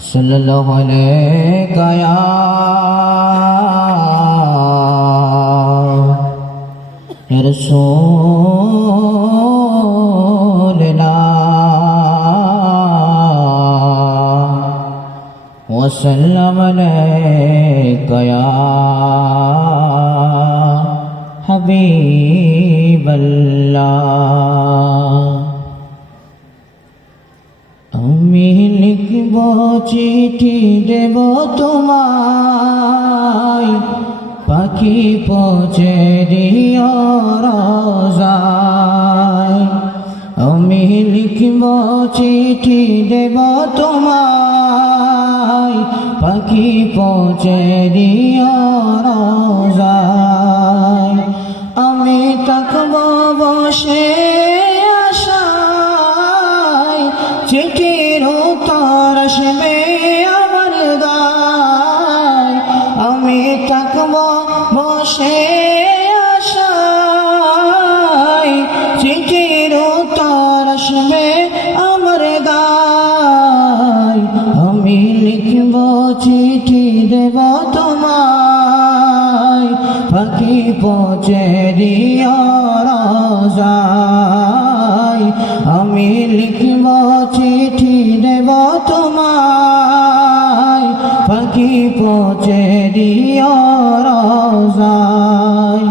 सल्लल्लाहु अलैका या रसूलल्लाह वसल्लम अलैका या हबीबल्लाह। আমি লিখব চিঠি দেব তোমায়, পাখি পৌঁছে দিও রোজায়। আমি লিখব চিঠি দেব তোমায়, পাখি পৌঁছে দিও রোজায়। আমি থাকব বসে আশায়, চিঠির উত্তর আসবে আমার গায়। আমি থাকব বসে আশায়, চিঠির উত্তর আসবে আমার গায়। আমি লিখব চিঠি দেব তোমায়, পাখি পৌঁছে দিও রোজায়। আমি লিখব চিঠি দেব তোমায়, পাখি পৌঁছে দিও রোজায়।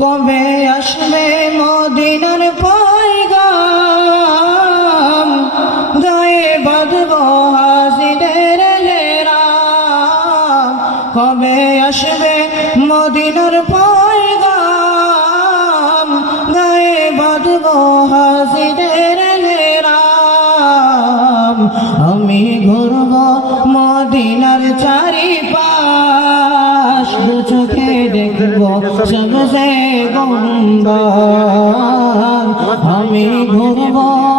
কবে আসবে মদিনার পয়গাম, গায়ে বাঁধব হাজিদের হেরাম। কবে আসবে মদিনার পয়গাম, গায়ে বাঁধব হাজিদের হেরাম। আমি ঘুরব মদিনার চারিপাশ, দু চোখে দেখব সবসে গুম্বদ। আমি ঘুরব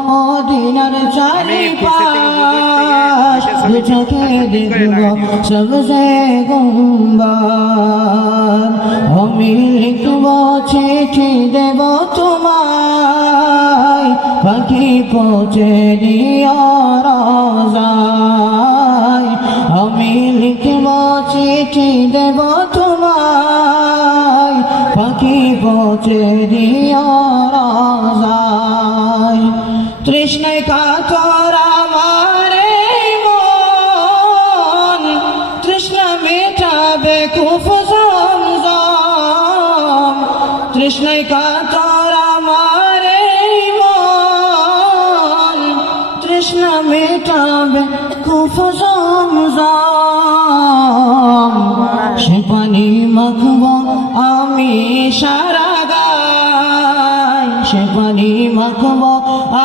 মদিনার চারিপাশ, দু চোখে দেখব সবসে গুম্বদ। আমি লিখব চিঠি দেব তোমায়, পাখি পৌঁছে দিও রোজায়। আমি লিখব চিঠি দেব তোমায়, পাখি পৌঁছে দিও রোজায়। তৃষ্ণায় কাতর আমার মন, তৃষ্ণা মেটাবে খুব জমজম। তৃষ্ণায় কাতর আমার মন, তৃষ্ণা মেটাবে খুব জমজম। সে পানি মাখব আমি সারা গায়, সে পানি মাখব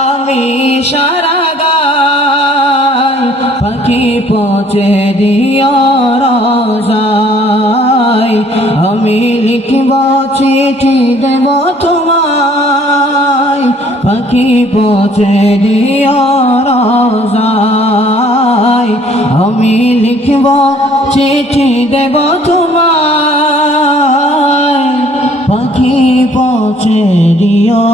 আমি সারা গায়। পাখি পৌঁছে দিও রোজায়। আমি লিখব চিঠি দেব তোমায়, পাখি পৌঁছে দিও রোজায়। আমি লিখব চিঠি দেব তোমায়, পাখি পৌঁছে দিও।